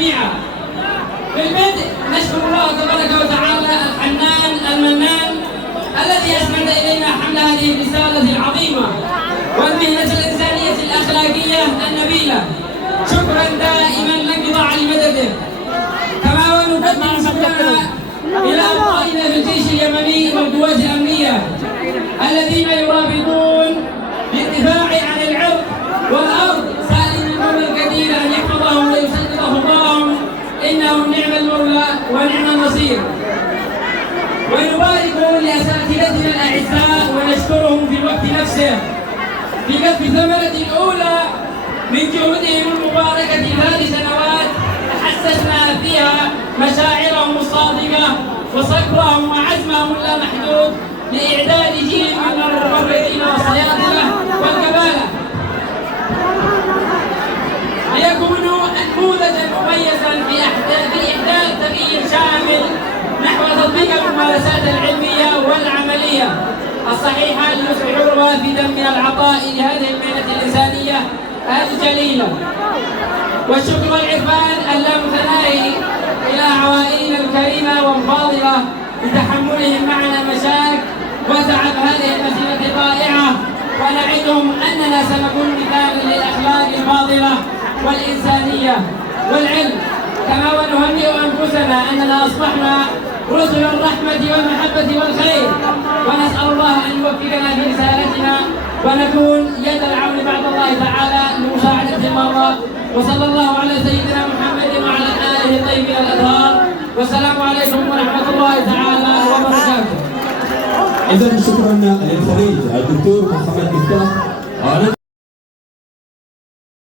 جميعا. في البدء نشكر الله تبارك وتعالى الحنان المنان الذي أسند إلينا حمل هذه الرسالة العظيمة والمهنة الإنسانية الأخلاقية النبيلة. شكرا دائما لانقطاع لمدده. كما ونقدم شكرنا إلى أبطالنا في الجيش اليمني والقوات الأمنية الذين يرابطون بالدفاع عن العرض والأرض، سائلين المولى القدير أن يحفظهم ويسدد خطاهم، إنهم نعم المولى ونعم النصير. ونبارك لأساتذتنا الأعزاء ونشكرهم في الوقت نفسه في كف الثمرة الأولى من جهودهم المباركة 3 سنوات تحسسنا فيها مشاعرهم الصادقة وصبرهم وعزمهم اللامحدود لإعداد جيل من الممرضين والصيادلة والكبالة ليكونوا نموذجا مميزا في إحداث تغيير شامل نحو تطبيق الممارسات العلمية والعملية الصحيحة ليصبحوا روافدا من العطاء لهذه المهنة الإنسانية الجليلة. والشكر والعرفان اللامتناهي إلى عوائلنا الكريمة والفاضلة لتحملهم معنا مشاق وتعب هذه المسيرة الرائعة، ونعدهم أننا سنكون مثالا للأخلاق الفاضلة والإنسانية والعلم. كما ونهنئ أنفسنا أننا أصبحنا رسل الرحمة والمحبة والخير، ونسأل الله أن يوفقنا في رسالتنا ونكون يد العون بعد الله تعالى لمساعدة المرة. وصلى الله على سيدنا محمد وعلى آله الطيبين الأطهار، والسلام عليكم ورحمة الله تعالى وبركاته. إذا شكرا للخليج الدكتور محمد مفتاح.